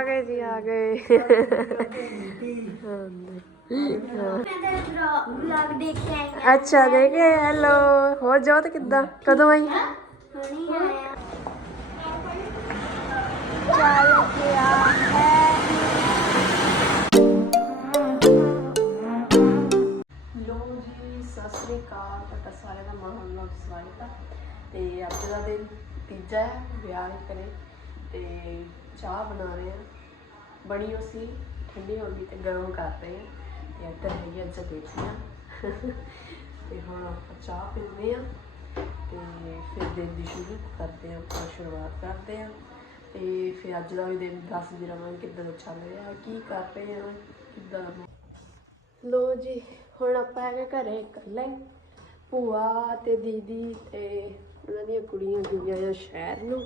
ਆ ਗਏ ਜੀ ਆ ਗਏ ਵਲੌਗ ਦੇਖ ਕੇ ਆਈ ਅੱਛਾ ਦੇਖੇ ਹੈਲੋ ਹੋ ਜੋਤ ਕਿੱਦਾਂ? ਕਦੋਂ ਆਈ? ਹੁਣੀ ਆਇਆ ਚੱਲ ਗਿਆ ਹੈ ਲੋ ਜੀ, ਸਤਿ ਸ੍ਰੀ ਅਕਾਲ। ਤੁਹਾਡਾ ਸਾਰਿਆਂ ਦਾ ਮਾਹੌਲ ਨਾਲ ਸਵਾਗਤ ਹੈ ਤੇ ਅੱਜ ਦਾ ਦਿਨ ਤੀਜਾ ਹੈ, ਵਿਆਹ ਕਰੇ। ਤੇ ਚਾਹ ਬਣਾ ਰਹੇ ਹਾਂ। ਬਣੀ ਹੋ ਸੀ, ਠੰਡੀ ਹੋ ਗਈ ਤੇ ਗਰਮ ਕਰ ਰਹੇ ਹਾਂ। ਤੇ ਇੱਧਰ ਹੈਗੀ ਅੱਜ ਦੇਖੀਆਂ ਤੇ ਹੁਣ ਆਪਾਂ ਚਾਹ ਪੀਂਦੇ ਆ ਤੇ ਫਿਰ ਦਿਨ ਦੀ ਸ਼ੁਰੂ ਕਰਦੇ ਆ ਆਪਾਂ ਸ਼ੁਰੂਆਤ ਕਰਦੇ ਆ ਤੇ ਫਿਰ ਅੱਜ ਦਾ ਵੀ ਦਿਨ ਦੱਸਦੀ ਰਵਾਂਗੇ ਕਿੱਦਾਂ ਦਾ ਚੱਲ ਰਿਹਾ, ਕੀ ਕਰ ਰਹੇ ਆ ਕਿੱਦਾਂ ਲੋ ਜੀ, ਹੁਣ ਆਪਾਂ ਹੈਗੇ ਘਰੇ ਇਕੱਲੇ, ਭੂਆ ਤੇ ਦੀਦੀ ਤੇ ਉਹਨਾਂ ਦੀਆਂ ਕੁੜੀਆਂ ਗਈਆਂ ਆ ਸ਼ਹਿਰ ਨੂੰ।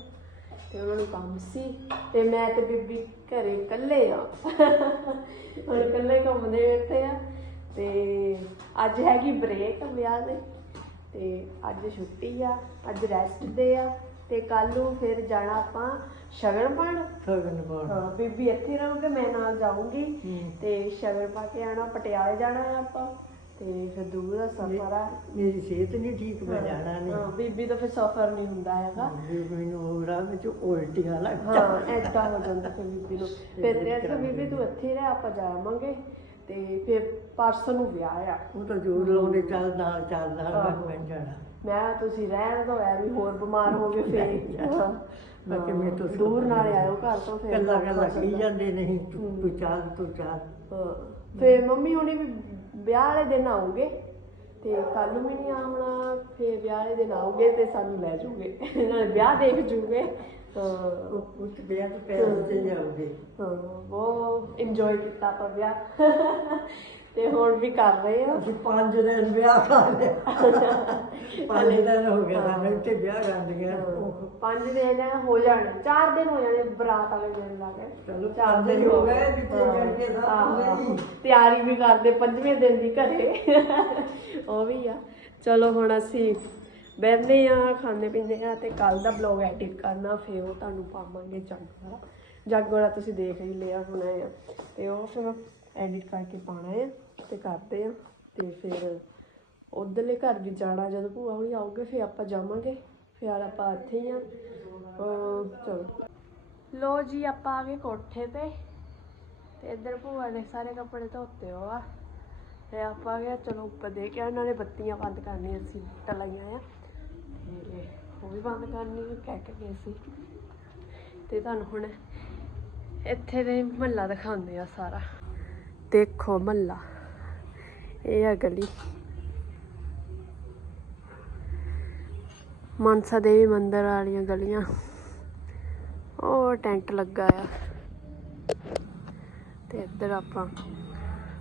ਤੇ ਉਹਨਾਂ ਨੂੰ ਕੰਮ ਸੀ ਤੇ ਮੈਂ ਤੇ ਬੀਬੀ ਘਰੇ ਇਕੱਲੇ ਆ। ਹੁਣ ਇਕੱਲੇ ਘੁੰਮਦੇ ਬੈਠੇ ਆ। ਤੇ ਅੱਜ ਹੈਗੀ ਬ੍ਰੇਕ ਵਿਆਹ ਦੇ। ਤੇ ਅੱਜ ਛੁੱਟੀ ਆ ਅੱਜ ਰੈਸਟ ਦੇ ਆ। ਤੇ ਕੱਲ ਨੂੰ ਫਿਰ ਜਾਣਾ ਆਪਾਂ ਸ਼ਗਨ ਪਾਣ ਸਗਨ ਪਾਉਣ ਹਾਂ ਬੀਬੀ ਇੱਥੇ ਰਹੂਗੇ ਮੈਂ ਨਾਲ ਜਾਊਂਗੀ। ਤੇ ਸ਼ਗਨ ਪਾ ਕੇ ਆਣਾ ਪਟਿਆਲੇ ਜਾਣਾ ਆਪਾਂ। ਤੇ ਫਿਰ ਦੂਰ ਦਾ ਸਫ਼ਰ ਆ। ਮੇਰੀ ਸਿਹਤ ਨਹੀਂ ਠੀਕ ਮੈਂ ਜਾਣਾ ਹਾਂ ਨਹੀਂ ਬੀਬੀ ਤਾਂ ਫਿਰ ਸਫ਼ਰ ਨਹੀਂ ਹੁੰਦਾ ਹੈਗਾ। ਮੈਨੂੰ ਉਹ ਰਾਹ ਵਿੱਚ ਉਲਟੀਆਂ ਲੱਗ ਹਾਂ ਐਦਾਂ ਹੋ ਜਾਂਦਾ ਫਿਰ ਬੀਬੀ ਨੂੰ। ਫਿਰ ਤੇ ਬੀਬੀ ਤੂੰ ਇੱਥੇ ਹੀ ਰਹਿ ਆਪਾਂ ਜਾਵਾਂਗੇ। ਤੇ ਫਿਰ ਪਰਸੋਂ ਨੂੰ ਵਿਆਹ ਆ। ਉਹ ਤਾਂ ਜੋਰ ਲਾਉਂਦੇ ਚੱਲ ਨਾਲ ਚੱਲ ਨਾਲ। ਮੈਂ ਜਾਣਾ। ਮੈਂ ਤੁਸੀਂ ਰਹਿਣ ਦੋ ਐ ਵੀ ਹੋਰ ਬਿਮਾਰ ਹੋ ਗਏ ਫੇਰ। ਹਾਂ। ਮੈਂ ਕਿ ਮੇਰੇ ਤੋਂ ਦੂਰ ਨਾਲ ਆਇਓ ਘਰ ਤੋਂ ਫਿਰ ਕੱਲਾ ਕੱਲਾ ਹੋ ਕਹੀ ਜਾਂਦਾ। ਨਹੀਂ ਤੂੰ ਤੂੰ ਚੱਲ ਤੂੰ ਚੱਲ। ਹਾਂ। ਫੇਰ ਮੰਮੀ ਹੁਣੀ ਵੀ ਵਿਆਹ ਵਾਲੇ ਦਿਨ ਆਉਗੇ ਤੇ ਕੱਲ ਨੂੰ ਵੀ ਨਹੀਂ ਆਉਣਾ ਫੇਰ ਵਿਆਹ ਵਾਲੇ ਦਿਨ ਆਉਗੇ ਤੇ ਸਾਨੂੰ ਲੈ ਜਾਓਗੇ। ਨਾਲੇ ਵਿਆਹ ਦੇਖ ਜੂਗੇ। ਹਾਂ ਤੇ ਤੇ ਜਾਉਂਦੇ ਹਾਂ। ਬਹੁਤ ਇੰਜੋਏ ਕੀਤਾ ਆਪਾਂ ਵਿਆਹ। ਤੇ ਹੁਣ ਵੀ ਕਰ ਰਹੇ ਆ। ਅਸੀਂ ਪੰਜ ਦਿਨ ਵਿਆਹ ਕਰ ਲਿਆ। ਪੰਜ ਦਿਨ ਹੋ ਗਏ ਸਾਨੂੰ ਇੱਥੇ ਵਿਆਹ ਕਰਦੀਆਂ ਪੰਜ ਦਿਨ ਹੋ ਜਾਣੇ ਚਾਰ ਦਿਨ ਹੋ ਜਾਣੇ ਬਰਾਤ ਵਾਲੇ ਦਿਨ ਲਾ ਕੇ। ਚਲੋ ਚਾਰ ਦਿਨ ਹੋ ਗਏ। ਜਿੱਥੇ ਹਾਂ, ਜੜ ਕੇ ਨਹੀਂ ਤਿਆਰੀ ਵੀ ਕਰਦੇ ਪੰਜਵੇਂ ਦਿਨ ਦੀ ਘਰੇ। ਉਹ ਵੀ ਆ। ਚਲੋ ਹੁਣ ਅਸੀਂ ਬਹਿੰਦੇ ਆ ਖਾਂਦੇ ਪੀਂਦੇ ਆ ਤੇ ਕੱਲ ਦਾ ਬਲੌਗ ਐਡਿਟ ਕਰਨਾ ਫੇਰ ਉਹ ਤੁਹਾਨੂੰ ਪਾਵਾਂਗੇ ਜੱਗ ਵਾਲਾ। ਜੱਗ ਵਾਲਾ ਤੁਸੀਂ ਦੇਖ ਹੀ ਲਿਆ ਹੋਣਾ ਆ। ਤੇ ਉਹ ਫਿਰ ਮੈਂ ਐਡਿਟ ਕਰਕੇ ਪਾਣਾ ਆ। ਤੇ ਕਰਦੇ ਆ ਤੇ ਫਿਰ ਉਧਰਲੇ ਘਰ ਵੀ ਜਾਣਾ ਜਦੋਂ ਭੂਆ ਹੋਣੀ ਆਉਗੇ ਫਿਰ ਆਪਾਂ ਜਾਵਾਂਗੇ। ਫਿਰ ਆਪਾਂ ਇੱਥੇ ਹੀ ਆ। ਅਹ ਚਲੋ। ਲੋ ਜੀ, ਆਪਾਂ ਆ ਗਏ ਕੋਠੇ ਤੇ ਤੇ ਇੱਧਰ ਭੂਆ ਨੇ ਸਾਰੇ ਕੱਪੜੇ ਧੋਤੇ ਹੋ ਆ। ਤੇ ਆਪਾਂ ਗਿਆ ਚਲੋ ਉੱਪਰ ਦੇ ਕੇ ਆਏ। ਉਹਨਾਂ ਨੇ ਬੱਤੀਆਂ ਬੰਦ ਕਰਨੀਆਂ ਸੀ ਟਾ ਲਾਈਆਂ ਆ। ਉਹ ਵੀ ਬੰਦ ਕਰਨੀ ਕਹਿ ਕੇ ਗਏ ਸੀ। ਤੇ ਤੁਹਾਨੂੰ ਹੁਣ ਇੱਥੇ ਦੇ ਮਹੱਲਾ ਦਿਖਾਉਂਦੇ ਆ ਸਾਰਾ। ਦੇਖੋ ਮਹੱਲਾ। ਇਹ ਆ ਗਲੀ। ਮਨਸਾ ਦੇਵੀ ਮੰਦਿਰ ਵਾਲੀਆਂ ਗਲੀਆਂ। ਉਹ ਟੈਂਟ ਲੱਗਾ ਆ। ਤੇ ਇੱਧਰ ਆਪਾਂ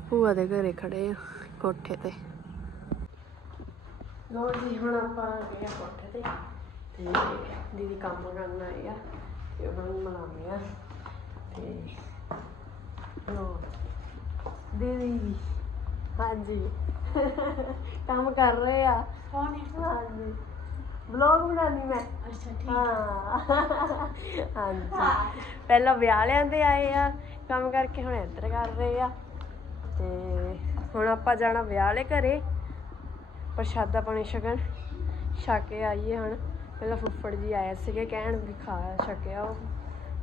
ਭੂਆ ਦੇ ਘਰੇ ਖੜੇ ਆ, ਕੋਠੇ ਤੇ। ਲੋ ਜੀ, ਹੁਣ ਆਪਾਂ ਗਏ ਆ ਕੋਠੇ ਤੇ। ਤੇ ਦੀਦੀ ਕੰਮ ਕਰਨ ਆਏ ਆ ਤੇ ਉਹਨਾਂ ਨੂੰ ਮਿਲਾਉਂਦੇ ਆ। ਤੇ ਲੋ ਦੀਦੀ। ਹਾਂਜੀ। ਕੰਮ ਕਰ ਰਹੇ ਆ। ਕੌਣ ਹੈ? ਹਾਂਜੀ। ਵਲੌਗ ਬਣਾਉਣੀ ਮੈਂ। ਅੱਛਾ ਠੀਕ ਹਾਂ। ਹਾਂਜੀ। ਪਹਿਲਾਂ ਵਿਆਹ ਦੇ ਆਏ ਆ ਕੰਮ ਕਰਕੇ ਹੁਣ ਇੱਧਰ ਕਰ ਰਹੇ ਆ। ਤੇ ਹੁਣ ਆਪਾਂ ਜਾਣਾ ਵਿਆਹ ਵਾਲੇ ਘਰੇ। ਪ੍ਰਸ਼ਾਦਾ ਪਾਣੀ ਛਕਣ। ਛਕ ਆਈਏ ਹੁਣ। ਪਹਿਲਾਂ ਫੁੱਫੜ ਜੀ ਆਏ ਸੀਗੇ ਕਹਿਣ ਵੀ ਖਾ ਛਕਿਆ ਉਹ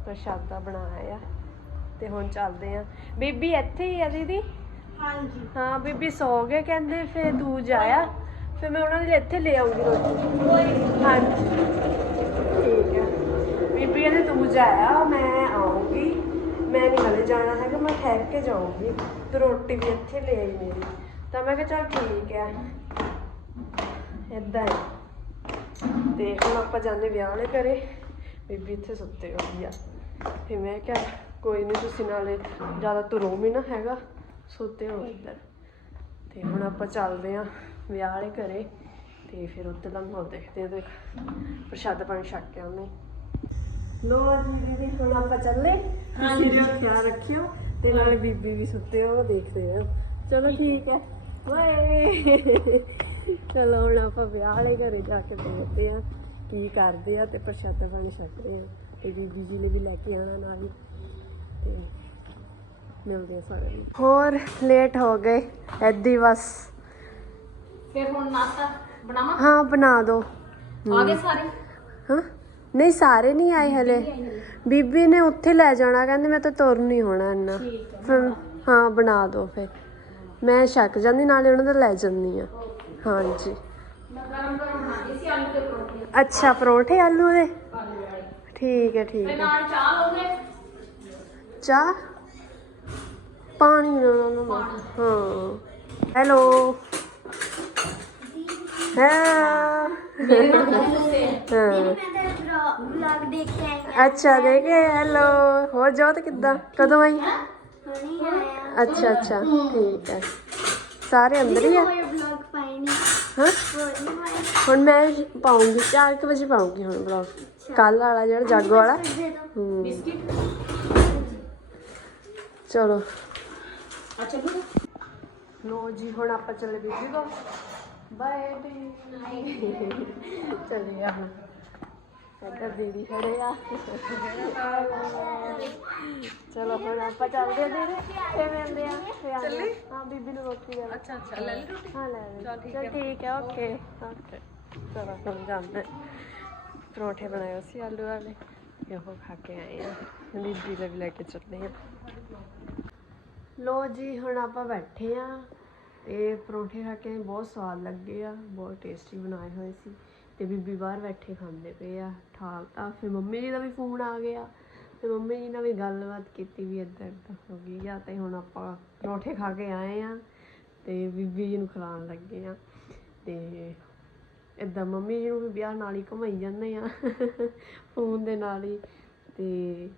ਪ੍ਰਸ਼ਾਦਾ ਬਣਾਇਆ ਤੇ ਹੁਣ ਚੱਲਦੇ ਆ। ਬੀਬੀ ਇੱਥੇ ਹੀ ਆ ਦੀਦੀ? ਹਾਂਜੀ। ਹਾਂ ਬੀਬੀ ਸੌ ਗਏ ਕਹਿੰਦੇ ਫੇਰ ਤੂੰ ਜਾਇਆ ਫੇਰ ਮੈਂ ਉਹਨਾਂ ਦੇ ਲਈ ਇੱਥੇ ਲੈ ਆਉਂਗੀ ਰੋਟੀ। ਹਾਂਜੀ। ਠੀਕ ਹੈ। ਬੀਬੀ ਕਹਿੰਦੇ ਤੂੰ ਜਾਇਆ ਮੈਂ ਆਉਂਗੀ ਮੈਂ ਨਹੀਂ ਹਲੇ ਜਾਣਾ ਹੈਗਾ ਮੈਂ ਠਹਿਰ ਕੇ ਜਾਊਂਗੀ। ਤੇ ਰੋਟੀ ਵੀ ਇੱਥੇ ਲੈ ਆਈ ਮੇਰੀ। ਤਾਂ ਮੈਂ ਕਿਹਾ ਚੱਲ ਠੀਕ ਹੈ। ਏਦਾਂ ਹੈ। ਤੇ ਹੁਣ ਆਪਾਂ ਜਾਂਦੇ ਵਿਆਹ ਵਾਲੇ ਘਰੇ। ਬੀਬੀ ਇੱਥੇ ਸੁੱਤੇ ਹੋਈ ਆ। ਤੇ ਮੈਂ ਕਿਹਾ ਕੋਈ ਨਹੀਂ ਤੁਸੀਂ ਨਾਲੇ ਜ਼ਿਆਦਾ ਤੁਰੋ ਵੀ ਨਾ ਹੈਗਾ। ਸੁੱਤੇ ਹੋ ਇੱਧਰ। ਤੇ ਹੁਣ ਆਪਾਂ ਚੱਲਦੇ ਆ ਵਿਆਹ ਵਾਲੇ ਘਰੇ ਤੇ ਫਿਰ ਉੱਧਰ ਦਾ ਮਾਹੌਲ ਦੇਖਦੇ ਆ ਤੇ ਪ੍ਰਸ਼ਾਦਾ ਪਾਣੀ ਛਕ ਕੇ ਆਉਂਦੇ ਲੋ ਜੀ ਦੀਦੀ ਹੁਣ ਆਪਾਂ ਚੱਲੇ। ਤੁਸੀਂ ਵੀ ਖਿਆਲ ਰੱਖਿਓ ਤੇ ਨਾਲੇ ਬੀਬੀ ਵੀ ਸੁੱਤੇ ਹੋ ਦੇਖਦੇ ਆ। ਚਲੋ ਠੀਕ ਹੈ। ਬਾਏ। ਚਲੋ ਹੁਣ ਆਪਾਂ ਵਿਆਹ ਵਾਲੇ ਘਰੇ ਜਾ ਕੇ ਦੇਖਦੇ ਆ ਕੀ ਕਰਦੇ ਆ ਤੇ ਪ੍ਰਸ਼ਾਦਾ ਪਾਣੀ ਛਕਦੇ ਆ। ਤੇ ਬੀਬੀ ਜੀ ਨੇ ਵੀ ਲੈ ਕੇ ਆਣਾ ਨਾਲ ਹੀ। ਤੇ ਮਿਲਦੇ ਆ ਸਾਰੇ ਨੂੰ। ਹੋਰ ਲੇਟ ਹੋ ਗਏ। ਐਦੀ ਬਸ। ਫਿਰ ਹੁਣ ਨਾਸ਼ਤਾ ਬਣਾਵਾਂ? ਹਾਂ ਬਣਾ ਦੋ। ਆ ਗਏ ਸਾਰੇ? ਹਾਂ? ਨਹੀਂ ਸਾਰੇ ਨਹੀਂ ਆਏ ਹਲੇ। ਬੀਬੀ ਨੇ ਉੱਥੇ ਲੈ ਜਾਣਾ ਕਹਿੰਦੇ ਮੈਂ ਤਾਂ ਤੁਰ ਨਹੀਂ ਹੋਣਾ ਇੰਨਾ। ਫਿਰ ਹਾਂ ਬਣਾ ਦੋ ਫਿਰ। ਮੈਂ ਛੱਕ ਜਾਂਦੀ ਨਾਲੇ ਉਹਨਾਂ ਦਾ ਲੈ ਜਾਂਦੀ ਆ ਹਾਂਜੀ। ਅੱਛਾ ਪਰੌਂਠੇ ਆਲੂ ਦੇ? ਠੀਕ ਹੈ ਠੀਕ ਹੈ। ਨਾਲ ਚਾਹ ਲੋਗੇ ਚਾਹ? ਪਾਣੀ ਨਾ ਨਾ ਨਾ ਹਾਂ। ਹੈਲੋ। ਹਾਂ। ਹਾਂ ਮੈਂ ਤਾਂ ਵਲੌਗ ਦੇਖ ਕੇ ਆਈ ਅੱਛਾ, ਦੇਖੇ। ਹੈਲੋ। ਹੋ ਜੋਤ ਕਿੱਦਾਂ? ਕਦੋਂ ਆਈ? ਹੁਣੀ ਆਇਆ ਅੱਛਾ ਅੱਛਾ। ਠੀਕ ਹੈ। ਸਾਰੇ ਅੰਦਰ ਹੀ ਆ? ਕੋਈ ਵਲੌਗ ਪਾਈ ਨਹੀਂ ਹਾਂ। ਹੋਰ ਨਹੀਂ ਪਾਈ ਹੁਣ ਮੈਂ ਪਾਉਂਗੀ। 4 ਵਜੇ ਪਾਉਂਗੀ ਹੁਣ ਬਲੌਗ ਕੱਲ ਵਾਲਾ ਜਿਹੜਾ ਜਾਗੋ ਵਾਲਾ। ਦੇ ਦੋ ਹੂੰ। ਬਿਸਕਿਟ ਚਲੋ। ਆ ਚੱਲੂ ਲੋ ਜੀ ਹੁਣ ਆਪਾਂ ਚੱਲੇ ਬੀਬੀ ਕੋ ਬਾਏ ਚੱਲੇ ਆ ਹੁਣ। ਇੱਧਰ ਦੀਦੀ ਖੜੇ ਆ। ਚਲੋ ਹੁਣ ਆਪਾਂ ਚੱਲਦੇ ਆ ਦੀਦੀ ਫੇ ਮਿਲਦੇ ਆ? ਫੇ ਚੱਲੇ? ਹਾਂ ਬੀਬੀ ਨੂੰ ਰੋਟੀ ਦੇ ਅੱਛਾ ਅੱਛਾ। ਲੈ ਲਈ ਰੋਟੀ? ਹਾਂ ਲੈ ਲਈ। ਚਲ ਠੀਕ ਹੈ। ਓਕੇ। ਓਕੇ। ਚਲੋ ਹੁਣ ਜਾਂਦੇ। ਪਰੌਂਠੇ ਬਣਾਏ ਸੀ ਆਲੂ ਵਾਲੇ। ਇਹੋ ਖਾ ਕੇ ਆਏ ਆ। ਦੀਦੀ ਦੇ ਵੀ ਲੈ ਕੇ ਚੱਲੇ ਆ। ਲੋ ਜੀ, ਹੁਣ ਆਪਾਂ ਬੈਠੇ ਆ। ਤੇ ਪਰੌਂਠੇ ਖਾ ਕੇ ਬਹੁਤ ਸਵਾਦ ਲੱਗੇ ਆ, ਬਹੁਤ ਟੇਸਟੀ ਬਣਾਏ ਹੋਏ ਸੀ। ਤੇ ਬੀਬੀ ਬਾਹਰ ਬੈਠੇ ਖਾਂਦੇ ਪਏ ਆ, ਠਾਲ ਤਾਂ। ਫਿਰ ਮੰਮੀ ਜੀ ਦਾ ਵੀ ਫੋਨ ਆ ਗਿਆ। ਤੇ ਮੰਮੀ ਜੀ ਨਾਲ ਵੀ ਗੱਲਬਾਤ ਕੀਤੀ ਵੀ ਇੱਦਾਂ ਇੱਦਾਂ ਹੋ ਗਈ ਆ, ਤੇ ਹੁਣ ਆਪਾਂ ਪਰੌਂਠੇ ਖਾ ਕੇ ਆਏ ਆ, ਤੇ ਬੀਬੀ ਜੀ ਨੂੰ ਖਿਲਾਉਣ ਲੱਗੇ ਆ। ਤੇ ਇਦਾਂ ਮੰਮੀ ਜੀ ਨੂੰ ਵੀ ਵਿਆਹ ਨਾਲ ਹੀ ਘੁਮਾਈ ਜਾਂਦੇ ਆ, ਫੋਨ ਦੇ ਨਾਲ ਹੀ। ਤੇ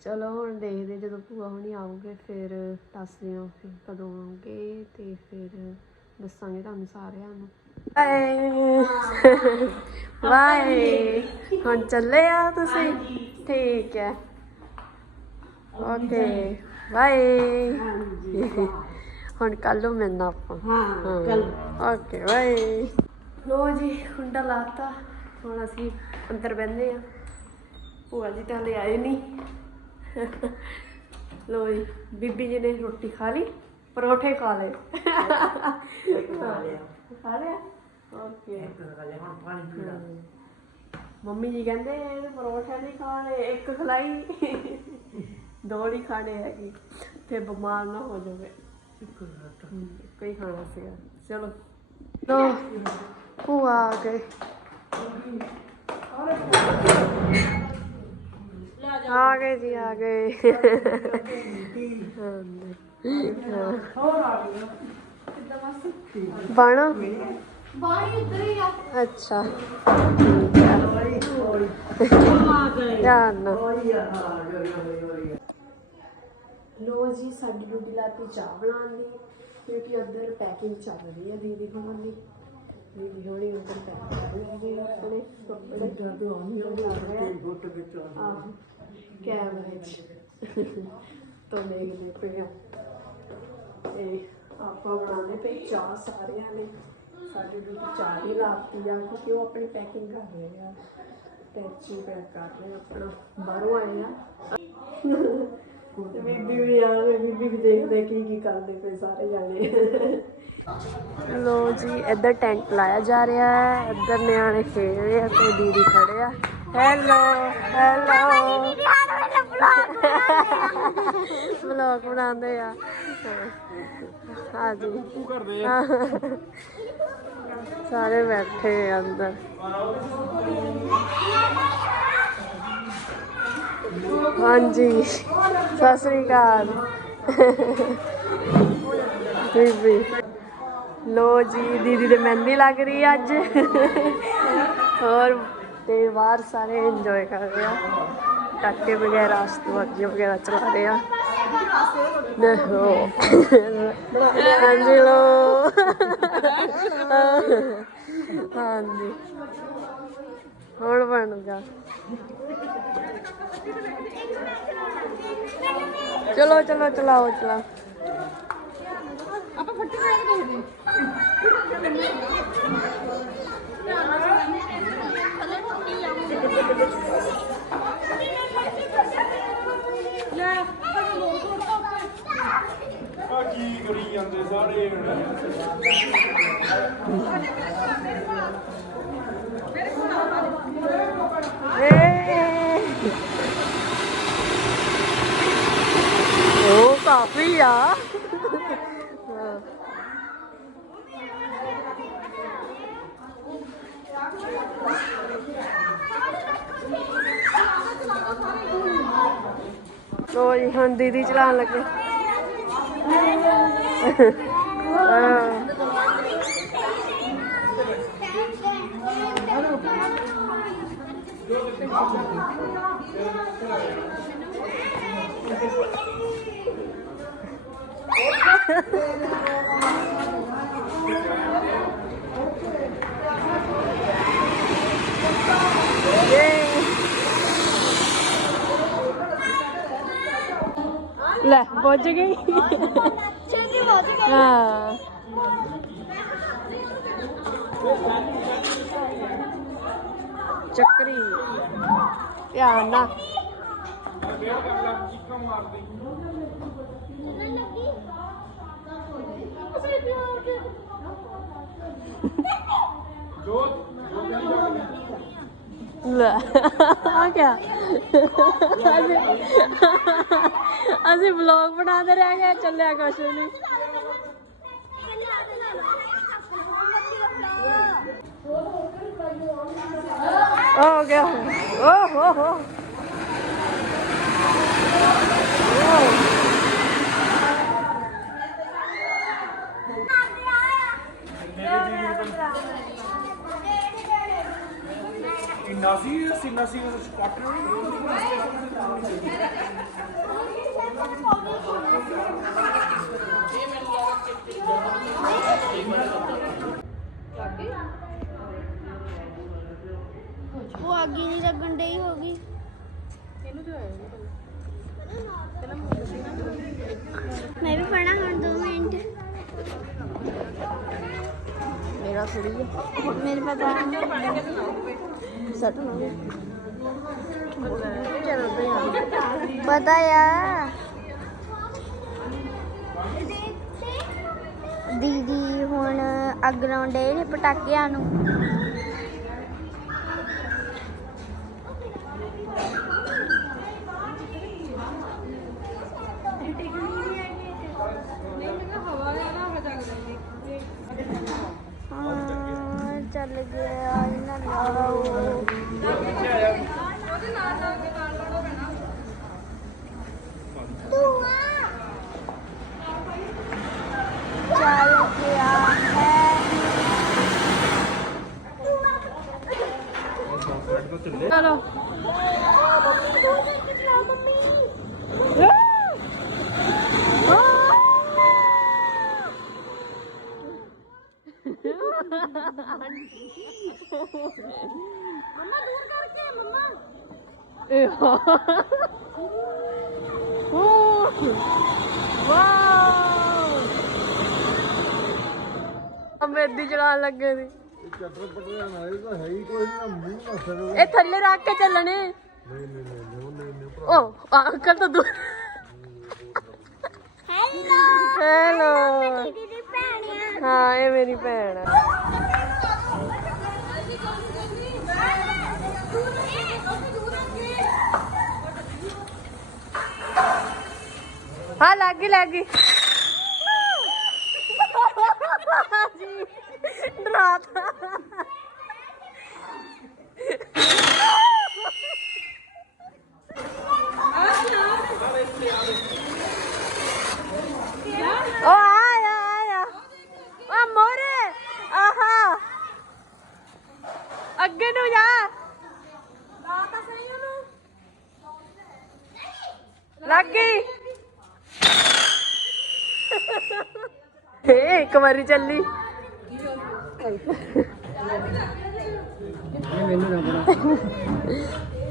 ਚਲੋ ਹੁਣ ਦੇਖਦੇ ਜਦੋਂ ਭੂਆ ਹੁਣੀ ਆਉਗੇ ਫਿਰ ਦੱਸਦੇ ਹਾਂ ਫਿਰ ਕਦੋਂ ਆਉਗੇ ਤੇ ਫਿਰ ਦੱਸਾਂਗੇ ਤੁਹਾਨੂੰ ਸਾਰਿਆਂ ਨੂੰ। ਬਾਏ। ਬਾਏ। ਹੁਣ ਚੱਲੇ ਆ ਤੁਸੀਂ? ਠੀਕ ਹੈ। Okay bye. ਹੁਣ ਕੱਲ ਨੂੰ ਮਿਲਣਾ ਆਪਾਂ। ਹਾਂ ਕੱਲ ਓਕੇ ਬਾਏ। ਲੋ ਜੀ ਕੁੰਡਾ ਲਾਤਾ। ਹੁਣ ਅਸੀਂ ਅੰਦਰ ਬੈਠਦੇ ਆ ਭੂਆ ਜੀ ਤਾਂ ਹਲੇ ਆਏ ਨਹੀਂ। ਲੋ ਜੀ ਬੀਬੀ ਜੀ ਨੇ ਰੋਟੀ ਖਾ ਲਈ ਪਰੌਠੇ ਖਾ ਲਏ। ਖਾ ਲਿਆ। ਖਾ ਲਿਆ? ਓਕੇ। ਇੱਕ ਖਾ ਲਿਆ ਹੁਣ ਪਾਣੀ ਪੀਣਾ ਮੰਮੀ ਜੀ ਕਹਿੰਦੇ ਪਰੌਠੇ ਨਹੀਂ ਖਾਣੇ ਇੱਕ ਖਲਾਈ। ਦੋ ਨਹੀਂ ਖਾਣੇ ਹੈਗੇ। ਤੇ ਬਿਮਾਰ ਨਾ ਹੋ ਜਾਵੇ। ਇੱਕੋ ਹੀ ਖਾਣਾ ਸੀਗਾ। ਚਲੋ। ਲੋ ਭੂਆ ਆ ਗਏ। ਆ ਗਏ ਜੀ ਆ ਗਏ। ਬਣ? ਬਾਣੀ ਉੱਧਰ ਹੀ ਆ। ਅੱਛਾ। ਧਿਆਨ ਨਾਲ। ਹਾਂ ਲੋ ਜੀ ਸਾਡੀ ਡਿਊਟੀ ਲਾਤੀ ਚਾਹ ਬਣਾਉਣ ਦੀ ਕਿਉਂਕਿ ਉੱਧਰ ਪੈਕਿੰਗ ਚੱਲ ਰਹੀ ਹੈ ਦੀਦੀ ਹੋਣ ਦੀ। ਦੀਦੀ ਹੋਣੀ ਉੱਧਰ ਪੈਕ ਕਰ ਰਹੇ ਆ ਆਪਣੇ ਕੱਪੜੇ। ਜਦੋਂ ਆਉਂਦੀ ਆ ਤੇ ਗੁੱਟ ਵਿੱਚ ਆਉਂਦੀ ਆਹੋ ਕੈਮਰੇ ਤੋਂ ਦੇਖਦੇ ਪਏ ਆ ਤੇ ਆਪਾਂ ਬਣਾਉਂਦੇ ਪਏ ਚਾਹ ਸਾਰਿਆਂ ਨੇ, ਸਾਡੀ ਡਿਊਟੀ ਚਾਹ ਹੀ ਲਾਤੀ ਆ, ਕਿਉਂਕਿ ਉਹ ਆਪਣੀ ਪੈਕਿੰਗ ਕਰ ਰਹੇ ਆ। ਟੈਚੀ ਪੈਕ ਕਰ ਰਹੇ ਆਪਣਾ, ਬਾਹਰੋਂ ਆਏ ਆ। ਤੇ ਬੀਬੀ ਵੀ ਆ ਬੀਬੀ ਵੀ ਦੇਖਦੇ ਕੀ ਕੀ ਕਰਦੇ ਪਏ ਸਾਰੇ ਜਾਣੇ। ਲੋ ਜੀ, ਇੱਧਰ ਟੈਂਟ ਲਾਇਆ ਜਾ ਰਿਹਾ ਹੈ, ਇੱਧਰ ਨਿਆਣੇ ਖੇਡ ਰਹੇ ਆ ਤੇ ਦੀਦੀ ਖੜੇ ਆ। ਹੈਲੋ ਹੈਲੋ ਵਲੌਗ ਬਣਾਉਂਦੇ ਆ। ਹਾਂ ਜੀ ਕੀ ਕਰਦੇ ਆ। ਸਾਰੇ ਬੈਠੇ ਆ ਅੰਦਰ। ਹਾਂਜੀ। ਸਤਿ ਸ੍ਰੀ ਅਕਾਲ। ਬੀਬੀ। ਲੋ ਜੀ ਦੀਦੀ ਦੇ ਮਹਿੰਦੀ ਲੱਗ ਰਹੀ ਹੈ ਅੱਜ। ਹੋਰ ਤੇ ਬਾਹਰ ਸਾਰੇ ਇੰਜੋਏ ਕਰ ਰਹੇ ਆ। ਟਾਕੇ ਵਗੈਰਾ ਅਸਤਵਾਜੀ ਵਗੈਰਾ ਚਲਾ ਰਹੇ ਆ। ਦੇਖੋ ਹਾਂਜੀ ਹਾਂਜੀ। ਹੁਣ ਬਣੂਗਾ ਚਲੋ ਚਲੋ, ਚਲਾਓ ਚਲਾਓ। ਆਪਾਂ ਫੱਟੀ ਮਾਰ ਕੇ ਦੇਖਦੇ ਲੈ ਆ ਕੀ ਕਰੀ ਜਾਂਦੇ ਸਾਰੇ ਉਹ ਕਾਫੀ ਆ। ਲੋ ਜੀ ਹੁਣ ਦੀਦੀ ਚਲਾਉਣ ਲੱਗੇ। ਹਾਂ। ਲੈ ਪਹੁੰਚ ਗਈ। ਛੇਤੀ ਪਹੁੰਚ ਗਏ ਹਾਂ। ਚੱਕਰੀ। ਧਿਆਨ ਨਾਲ। ਲੈ। ਆ ਗਿਆ ਅਸੀਂ ਅਸੀਂ ਵਲੌਗ ਬਣਾਉਂਦੇ ਰਹਿ ਗਏ, ਚੱਲਿਆ ਕੁਛ ਨਹੀਂ। ਹੋ ਗਿਆ ਓ ਹੋ ਹੋ। ਇੰਨਾ ਸੀ ਸਿੰਨਾ ਸੀ ਸਪਾਟਰ ਉਹ ਅੱਗੇ ਨਹੀਂ ਲੱਗਣ ਡਈ ਹੋ ਗਈ ਮੈਂ ਵੀ ਪੜਨਾ ਹੁਣ 2 ਮਿੰਟ। ਮੇਰਾ ਥੋੜੀ ਹੈ ਮੇਰੇ ਪਤਾ ਸੱਟ ਨਾ ਪਤਾ ਆ। ਦੀਦੀ ਹੁਣ ਅੱਗ ਲਾਉਂਦੇ ਨੇ ਪਟਾਕਿਆਂ ਨੂੰ ਹਾਂ ਚੱਲ ਗਿਆ ਇਹਨਾਂ ਲਾਓ ਚੱਲ ਗਿਆ ਹੈ ਚਲੋ ਮੰਮਾ ਦੂਰ ਕਰਕੇ ਮੰਮਾ। ਵਾਓ ਮੇਦੀ ਚਲਾਉਣ ਲੱਗੇ ਸੀ ਚੱਦਰ ਪਟਿਆ ਨਾ ਇਹ ਤਾਂ ਹੈ ਹੀ ਕੋਈ ਨਾ। ਮੂੰਹ ਨਾ ਸਰ ਇਹ ਥੱਲੇ ਰੱਖ ਕੇ ਚੱਲਣੇ। ਨਹੀਂ ਨਹੀਂ ਨਹੀਂ ਨਹੀਂ ਨਹੀਂ ਉਹ ਅੰਕਲ ਤਾਂ ਦੂਰ। ਹੈਲੋ ਹੈਲੋ ਦੀਦੀ ਦੀ ਭੈਣ ਆ। ਹਾਂ ਇਹ ਮੇਰੀ ਭੈਣ ਆ। ਹਾਂ ਲੱਗ ਗਈ ਲੱਗ ਗਈ। ਜੀ ਡਰਾਤਾ ਓ ਆਇਆ ਆਇਆ ਆ ਮੋਰੇ ਆਹਾ ਅੱਗੇ ਨੂੰ ਜਾ ਲੱਗ ਗਈ ਵਾਰੀ ਚੱਲੀ।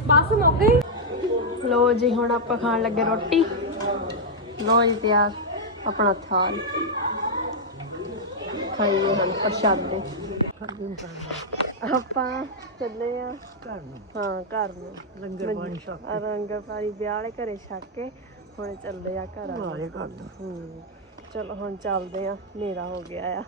ਬਸ ਮੁੱਕ ਗਈ ਲੋ ਜੀ ਹੁਣ ਆਪਾਂ ਖਾਣ ਲੱਗੇ ਰੋਟੀ। ਲੋ ਜੀ ਤਿਆਰ। ਆਪਣਾ ਥਾਲ। ਖਾਈਏ ਹੁਣ ਪ੍ਰਸ਼ਾਦੇ। ਆਪਾਂ ਚੱਲੇ ਆ। ਘਰ ਨੂੰ ਹਾਂ ਘਰ ਨੂੰ। ਲੰਗਰ ਪਾਣੀ ਛਕ ਆ ਰੰਗ ਪਾਰੀ ਵਿਆਹ ਵਾਲੇ ਘਰੇ ਛੱਕ ਕੇ ਹੁਣ ਚੱਲੇ ਆ ਘਰ ਦੋ ਹੂੰ। ਚਲੋ ਹੁਣ ਚੱਲਦੇ ਆ ਹਨੇਰਾ ਹੋ ਗਿਆ ਆ।